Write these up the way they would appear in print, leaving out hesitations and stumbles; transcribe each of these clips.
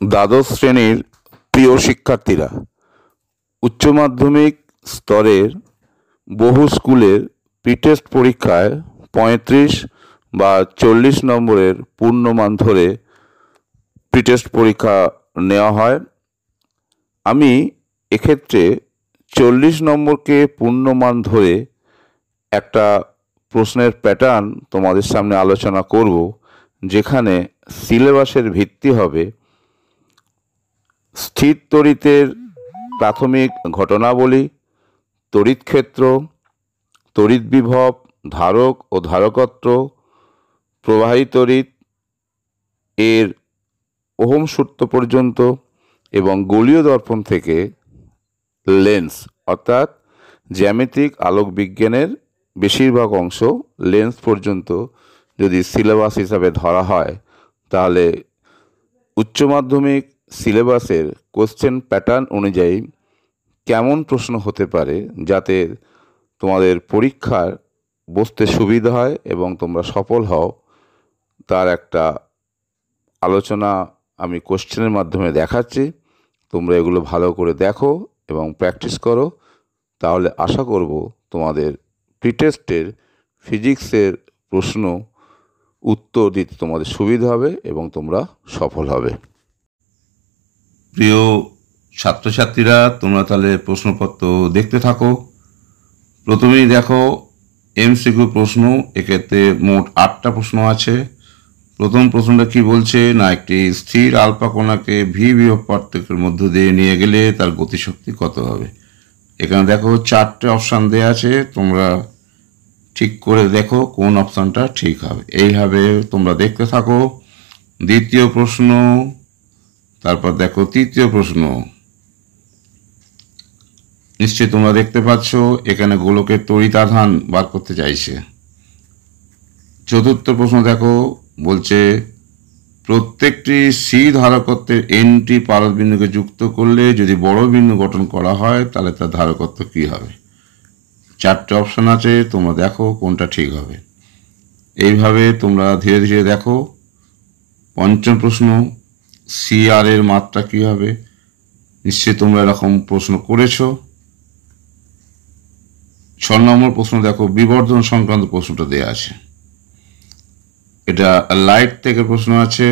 দ্বাদশ শ্রেণীর প্রিয় শিক্ষার্থীরা, উচ্চ মাধ্যমিক স্তরের বহু স্কুলের প্রি-টেস্ট পরীক্ষায় ৩৫ বা ৪০ নম্বরের পূর্ণমান ধরে প্রি-টেস্ট পরীক্ষা নেওয়া হয়। আমি এক্ষেত্রে ৪০ নম্বরকে পূর্ণমান ধরে একটা প্রশ্নের প্যাটার্ন তোমাদের সামনে আলোচনা করব, যেখানে সিলেবাসের ভিত্তি হবে স্থির তড়িতের প্রাথমিক ঘটনাবলী, তড়িৎ ক্ষেত্র, তড়িৎ বিভব, ধারক ও ধারকত্ব, প্রবাহী তড়িৎ এর ওহম সূত্র পর্যন্ত, এবং গোলীয় দর্পণ থেকে লেন্স অর্থাৎ জ্যামিতিক আলোক বিজ্ঞানের বেশিরভাগ অংশ লেন্স পর্যন্ত যদি সিলেবাস হিসাবে ধরা হয়, তাহলে উচ্চ মাধ্যমিক সিলেবাসের কোশ্চেন প্যাটার্ন অনুযায়ী কেমন প্রশ্ন হতে পারে, যাতে তোমাদের পরীক্ষার বসতে সুবিধা হয় এবং তোমরা সফল হও, তার একটা আলোচনা আমি কোশ্চেনের মাধ্যমে দেখাচ্ছি। তোমরা এগুলো ভালো করে দেখো এবং প্র্যাকটিস করো, তাহলে আশা করব তোমাদের প্রি-টেস্টের ফিজিক্সের প্রশ্ন উত্তর দিতে তোমাদের সুবিধা হবে এবং তোমরা সফল হবে। প্রিয় ছাত্রছাত্রীরা, তোমরা তাহলে প্রশ্নপত্র দেখতে থাকো। প্রথমেই দেখো এমসিকিউ প্রশ্ন। এক্ষেত্রে মোট 8টা প্রশ্ন আছে। প্রথম প্রশ্নটা কি বলছে না, একটি স্থির আলফা কণাকে ভি বিভব পার্থক্যের মধ্য দিয়ে নিয়ে গেলে তার গতিশক্তি কত হবে। এখানে দেখো 4টে অপশান দেওয়া আছে, তোমরা ঠিক করে দেখো কোন অপশানটা ঠিক হবে। এইভাবে তোমরা দেখতে থাকো। দ্বিতীয় প্রশ্ন, তারপর দেখো তৃতীয় প্রশ্ন। নিশ্চয়ই তোমরা দেখতে পাচ্ছ এখানে গোলকের তড়িৎ আধান বার করতে চাইছে। চতুর্থ প্রশ্ন দেখো, বলছে প্রত্যেকটি সি ধারকত্বের এনটি পারদ বিন্দুকে যুক্ত করলে যদি বড় বিন্দু গঠন করা হয়, তাহলে তার ধারকত্ব কি হবে। 4টে অপশন আছে, তোমরা দেখো কোনটা ঠিক হবে। এইভাবে তোমরা ধীরে ধীরে দেখো। পঞ্চম প্রশ্ন, সি আর এর মাত্রা কি হবে। নিশ্চয়ই তোমরা এরকম প্রশ্ন করেছো। 6 নম্বর প্রশ্ন দেখো, বিবর্ধন সংক্রান্ত প্রশ্নটা দেওয়া আছে, এটা লাইট থেকে প্রশ্ন আছে।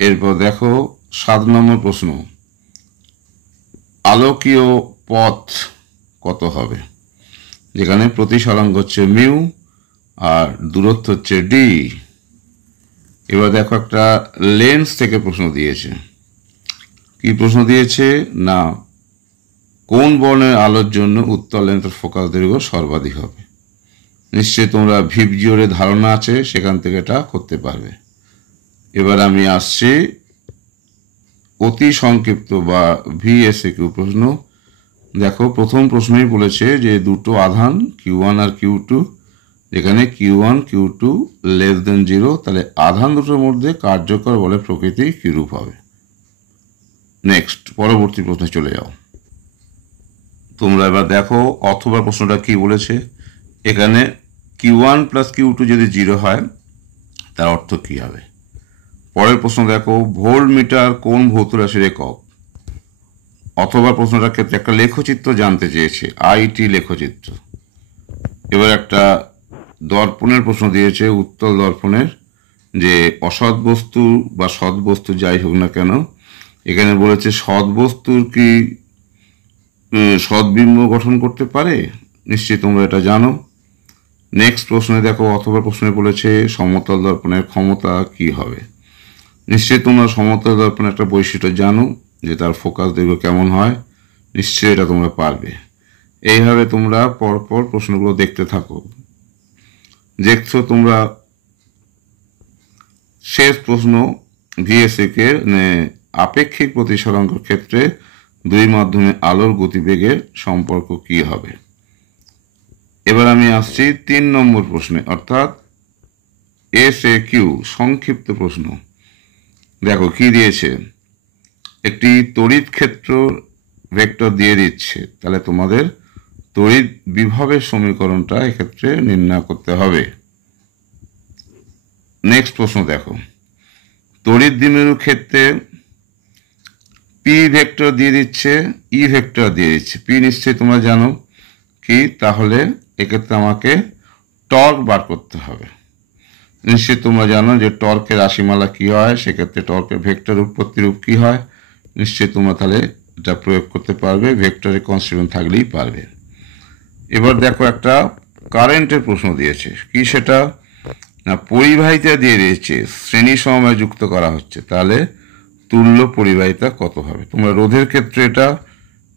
এরপর দেখো 7 নম্বর প্রশ্ন, আলোকীয় পথ কত হবে, যেখানে প্রতিসরাঙ্ক হচ্ছে মিউ আর দূরত্ব হচ্ছে ডি। এবার দেখো একটা লেন্স থেকে প্রশ্ন দিয়েছে। কি প্রশ্ন দিয়েছে না, কোন বর্ণের আলোর জন্য উত্তল লেন্সের ফোকাস দৈর্ঘ্য সর্বাধিক হবে। নিশ্চয়ই তোমরা ভিবজিওরের ধারণা আছে, সেখান থেকে এটা করতে পারবে। এবার আমি আসছি অতি সংক্ষিপ্ত বা ভিএসকিউ প্রশ্ন। দেখো প্রথম প্রশ্নই বলেছে যে দুটো আধান Q1 আর Q2, যেখানে Q1 Q2 লেস দেন 0, তাহলে আধান দুটোর মধ্যে কার্যকর বলের প্রকৃতি কিরূপ হবে। নেক্সট, পরবর্তী প্রশ্নে চলে যাও। তোমরা এবার দেখো অথবা প্রশ্নটা কি বলেছে। এখানে Q1 প্লাস Q2 যদি 0 হয়, তার অর্থ কি হবে। পরের প্রশ্ন দেখো, ভোল্ট মিটার কোন ভৌত রাশির একক। অথবা প্রশ্নটার ক্ষেত্রে একটা লেখচিত্র জানতে চেয়েছে, আইটি লেখচিত্র। এবার একটা দর্পণের প্রশ্ন দিয়েছে, উত্তল দর্পণের, যে অসৎ বস্তু বা সৎ বস্তু যাই হোক না কেন, এখানে বলেছে সৎ বস্তুর কি সৎবিম্ব গঠন করতে পারে। নিশ্চয়ই তোমরা এটা জানো। নেক্সট প্রশ্নে দেখো, অথবা প্রশ্নে বলেছে সমতল দর্পণের ক্ষমতা কি হবে। নিশ্চয়ই তোমরা সমতল দর্পণের একটা বৈশিষ্ট্য জানো, যে তার ফোকাস দৈর্ঘ্য কেমন হয়। নিশ্চয়ই এটা তোমরা পারবে। এইভাবে তোমরা পরপর প্রশ্নগুলো দেখতে থাকো। দেখছো তোমরা শেষ প্রশ্ন, ভিএসএকের আপেক্ষিক প্রতিসরাঙ্কের ক্ষেত্রে দুই মাধ্যমে আলোর গতিবেগের সম্পর্ক কি হবে। এবার আমি আসছি 3 নম্বর প্রশ্নে, অর্থাৎ এসএকিউ সংক্ষিপ্ত প্রশ্ন। দেখো কি দিয়েছে, একটি তড়িৎ ক্ষেত্র ভেক্টর দিয়ে দিচ্ছে, তাহলে তোমাদের তড়িৎ বিভবের সমীকরণটা এক্ষেত্রে নির্ণয় করতে হবে। নেক্সট প্রশ্ন দেখো, তড়িৎ দ্বিমেরু ক্ষেত্রে পি ভেক্টর দিয়ে দিচ্ছে, ই ভেক্টর দিয়ে দিচ্ছে। পি নিশ্চয়ই তোমরা জানো কি, তাহলে এক্ষেত্রে আমাকে টর্ক বার করতে হবে। নিশ্চয়ই তোমরা জানো যে টর্কের রাশিমালা কি হয়, সেক্ষেত্রে টর্কের ভেক্টর উৎপত্তি রূপ কি হয়। নিশ্চয়ই তোমরা তাহলে এটা প্রয়োগ করতে পারবে, ভেক্টরের কনস্টিটিউয়েন্ট থাকলেই পারবে। এবার দেখো একটা কারেন্টের প্রশ্ন দিয়েছে, কি সেটা না, পরিবাহিতা দিয়ে দিয়েছে, শ্রেণী সমবায় যুক্ত করা হচ্ছে, তাহলে তুল্য পরিবাহিতা কত হবে। তোমরা রোধের ক্ষেত্রে এটা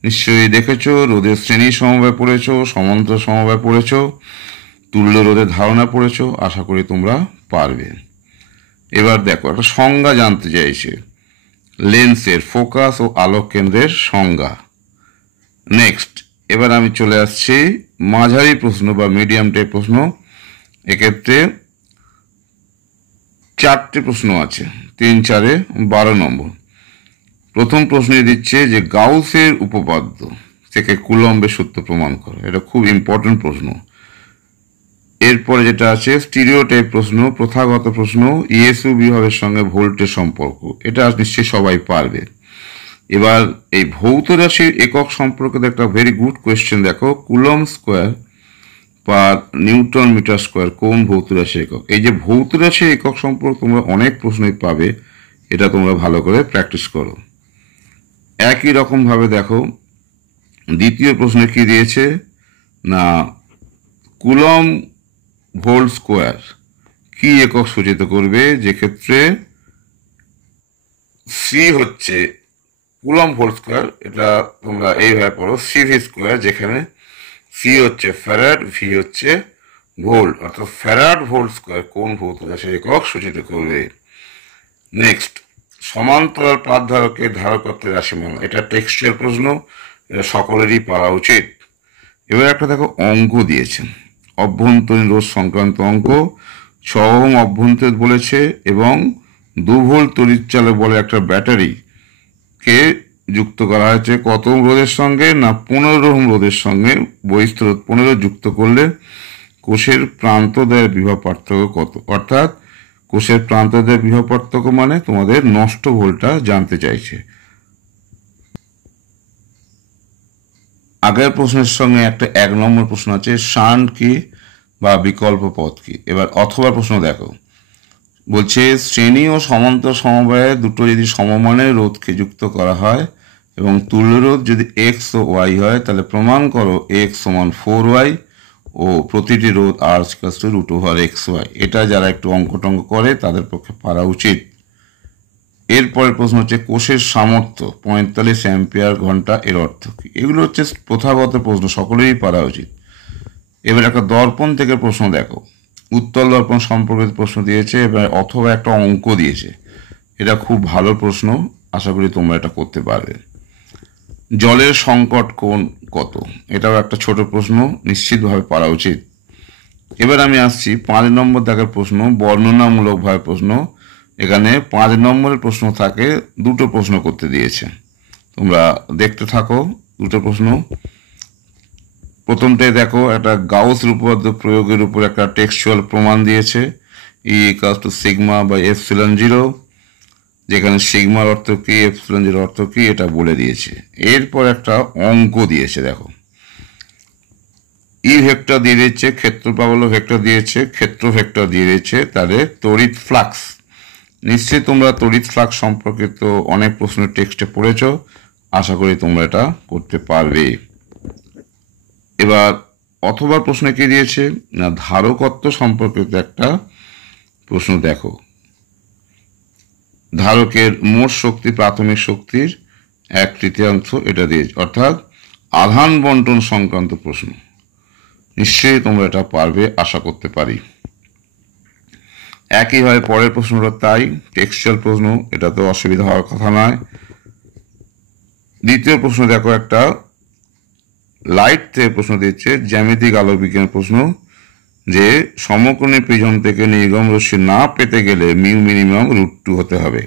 নিশ্চয়ই দেখেছো, রোধের শ্রেণী সমবায় পড়েছো, সমান্তর সমবায় পড়েছো, তুল্য রোধের ধারণা পড়েছো, আশা করি তোমরা পারবে। এবার দেখো একটা সংজ্ঞা জানতে চাইছে, লেন্সের ফোকাস ও আলোক কেন্দ্রের সংজ্ঞা। নেক্সট, এবার আমি চলে আসছি মাঝারি প্রশ্ন বা মিডিয়াম টাইপ প্রশ্ন। এক্ষেত্রে 4টে প্রশ্ন আছে, 3 4 12 নম্বর। প্রথম প্রশ্নে দিচ্ছে যে গাউসের উপপাদ্য থেকে কুলম্বের সূত্র প্রমাণ করো। এটা খুব ইম্পর্টেন্ট প্রশ্ন। এরপরে যেটা আছে স্টিরিওটাইপ প্রশ্ন, প্রথাগত প্রশ্ন, ইএসইউ বিভবের সঙ্গে ভোল্টের সম্পর্ক। এটা নিশ্চয়ই সবাই পারবে। এবার এই ভৌত রাশির একক সম্পর্কে একটা ভেরি গুড কোয়েশ্চেন দেখো, coulomb square per newton metre square কোন ভৌত রাশির একক। এই যে ভৌত রাশির একক সম্পর্কে তোমরা অনেক প্রশ্নই পাবে, এটা তোমরা ভালো করে প্র্যাকটিস করো। একই রকমভাবে দেখো দ্বিতীয় প্রশ্নে কি দিয়েছে না, কুলম ভোল্ট স্কোয়ার কি একক সূচিত করবে, যে ক্ষেত্রে সি হচ্ছে কুলম ভোল্ট স্কোয়ার, এটা তোমরা এইভাবে পড়ো সিভি স্কোয়ার, যেখানে সি হচ্ছে ফ্যারাড, ভি হচ্ছে ভোল্ট, অর্থাৎ ফ্যারাড ভোল্ট স্কোয়ার কোন ভৌত রাশির একক সূচিত করবে। নেক্সট, সমান্তরাল পাত ধারকের ধারকত্বের রাশিমালা। এটা টেক্সচুয়াল প্রশ্ন, এটা সকলেরই পারা উচিত। এবার একটা দেখো অঙ্ক দিয়েছেন, অভ্যন্তরীণ রোধ সংক্রান্ত অঙ্ক। 6 ওহম অভ্যন্তরীণ বলেছে এবং 2 ভোল্ট তড়িৎচালক বলে একটা ব্যাটারি কে যুক্ত করা হয়েছে কত রোধের সঙ্গে না, 15 ওহম রোধের সঙ্গে। বহিস্থ রোধ 15 যুক্ত করলে কোষের প্রান্তদ্বয়ের বিভব পার্থক্য কত, অর্থাৎ কোষের প্রান্তদ্বয়ের বিভব পার্থক্য মানে তোমাদের নষ্ট ভোল্টটা জানতে চাইছে। আগের প্রশ্নের সঙ্গে একটা 1 নম্বর প্রশ্ন আছে, শান্ট কি বা বিকল্প পথ কি। এবার অথবা প্রশ্ন দেখো, বলছে শ্রেণী ও সমান্তর সমবায়ে দুটো যদি সমমানের রোধকে যুক্ত করা হয় এবং তুল্য রোধ যদি এক্স ও ওয়াই হয়, তাহলে প্রমাণ করো এক্স সমান 4y ও প্রতিটি রোধ আর equals to root over x y. এটা যারা একটু অঙ্ক টঙ্ক করে তাদের পক্ষে পারা উচিত। এরপরের প্রশ্ন হচ্ছে কোষের সামর্থ্য 45 অ্যাম্পিয়ার ঘন্টা, এর অর্থ কি। এগুলো হচ্ছে প্রথাগত প্রশ্ন, সকলেরই পারা উচিত। এবার একটা দর্পণ থেকে প্রশ্ন দেখো, উত্তল দর্পণ সম্পর্কিত প্রশ্ন দিয়েছে, এবার অথবা একটা অঙ্ক দিয়েছে। এটা খুব ভালো প্রশ্ন, আশা করি তোমরা এটা করতে পারবে। জলের সংকট কোণ কত, এটাও একটা ছোট প্রশ্ন, নিশ্চিতভাবে পারা উচিত। এবার আমি আসছি 5 নম্বর দাগের প্রশ্ন, বর্ণনামূলকভাবে প্রশ্ন। এখানে 5 নম্বরের প্রশ্ন থাকে, 2টো প্রশ্ন করতে দিয়েছে, তোমরা দেখতে থাকো 2টো প্রশ্ন। প্রথমটাই দেখো, একটা গাউসের উপপাদ্য প্রয়োগের উপর একটা টেক্সচুয়াল প্রমাণ দিয়েছে, E equals to sigma by epsilon 0, যেখানে সিগমার অর্থ কি, এপসিলন 0 অর্থ কি, এটা বলে দিয়েছে। এরপর একটা অঙ্ক দিয়েছে, দেখো ই ভেক্টর দিয়ে দিয়েছে, ক্ষেত্র প্রাবল্য ভেক্টর দিয়েছে, ক্ষেত্র ভেক্টর দিয়ে দিয়েছে, তাহলে তড়িৎ ফ্লাক্স। নিশ্চয়ই তোমরা তড়িৎ ফ্লাক্স সম্পর্কিত অনেক প্রশ্ন টেক্সটে পড়েছো, আশা করি তোমরা এটা করতে পারবে। এবার অথবা প্রশ্নে কি দিয়েছে না, ধারকত্ব সম্পর্কিত একটা প্রশ্ন দেখো, ধারকের মোট শক্তি প্রাথমিক শক্তির 1/3, এটা দিয়েছে, অর্থাৎ আধান বন্টন সংক্রান্ত প্রশ্ন। নিশ্চয়ই তোমরা এটা পারবে, আশা করতে পারি। একইভাবে পরের প্রশ্নটা তাই, টেক্সচুয়াল প্রশ্ন, এটা তো অসুবিধা হওয়ার কথা নয়। দ্বিতীয় প্রশ্ন দেখো, একটা লাইট থেকে প্রশ্ন দিচ্ছে, জ্যামিতিক আলোক বিজ্ঞান প্রশ্ন, যে সমকোণী প্রিজম থেকে নির্গম রশ্মি না পেতে গেলে মিউ মিনিমাম √2 হতে হবে।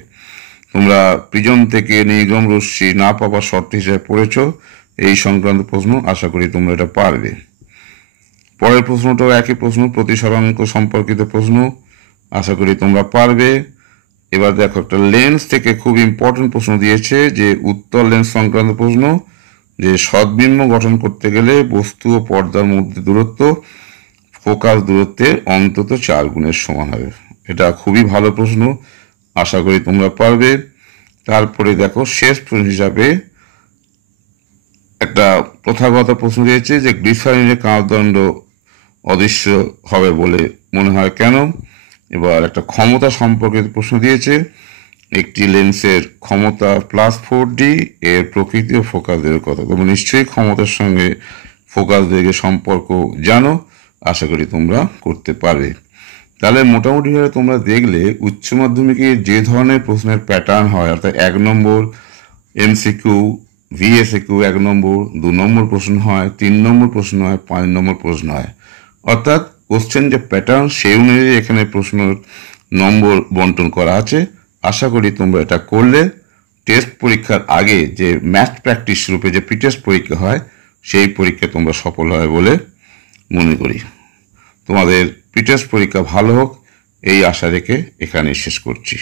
তোমরা প্রিজম থেকে নির্গম রশ্মি না পাওয়ার শর্ত হিসেবে পড়েছো, এই সংক্রান্ত প্রশ্ন, আশা করি তোমরা এটা পারবে। পরের প্রশ্নটাও একই প্রশ্ন, প্রতিসরাঙ্ক সম্পর্কিত প্রশ্ন, আশা করি তোমরা পারবে। এবার দেখো একটা লেন্স থেকে খুব ইম্পর্টেন্ট প্রশ্ন দিয়েছে, যে উত্তর লেন্স সংক্রান্ত প্রশ্ন, যে সদ্বিম্ব গঠন করতে গেলে বস্তু ও পর্দার মধ্যে দূরত্ব ফোকাস দূরত্বের অন্তত 4 গুণের সমান হবে। এটা খুবই ভালো প্রশ্ন, আশা করি তোমরা পারবে। তারপরে দেখো শেষ প্রশ্ন হিসাবে একটা প্রথাগত প্রশ্ন দিয়েছে, যে গ্লিসারিনের কাঁচদণ্ড অদৃশ্য হবে বলে মনে হয় কেন। এবার একটা ক্ষমতা সম্পর্কিত প্রশ্ন দিয়েছে, একটি লেন্সের ক্ষমতা +4D, এর প্রকৃতি ও ফোকাস দৈর্ঘ্য কত। তোমরা নিশ্চয়ই ক্ষমতার সঙ্গে ফোকাস দৈর্ঘ্যের সম্পর্ক জানো, আশা করি তোমরা করতে পারবে। তাহলে মোটামুটিভাবে তোমরা দেখলে উচ্চ মাধ্যমিকে যে ধরনের প্রশ্নের প্যাটার্ন হয়, অর্থাৎ 1 নম্বর এমসিকিউ, ভিএসকিউ 1 নম্বর, 2 নম্বর প্রশ্ন হয়, 3 নম্বর প্রশ্ন হয়, 5 নম্বর প্রশ্ন হয়, অর্থাৎ কোশ্চেন যে প্যাটার্ন সেই অনুযায়ী এখানে প্রশ্ন নম্বর বন্টন করা আছে। আশা করি তোমরা এটা করলে টেস্ট পরীক্ষার আগে যে ম্যাথ প্র্যাকটিস রূপে যে প্রিটেস্ট পরীক্ষা হয়, সেই পরীক্ষা তোমরা সফল হবে বলে মনে করি। তোমাদের প্রিটেস্ট পরীক্ষা ভালো হোক এই আশা রেখে এখানে শেষ করছি।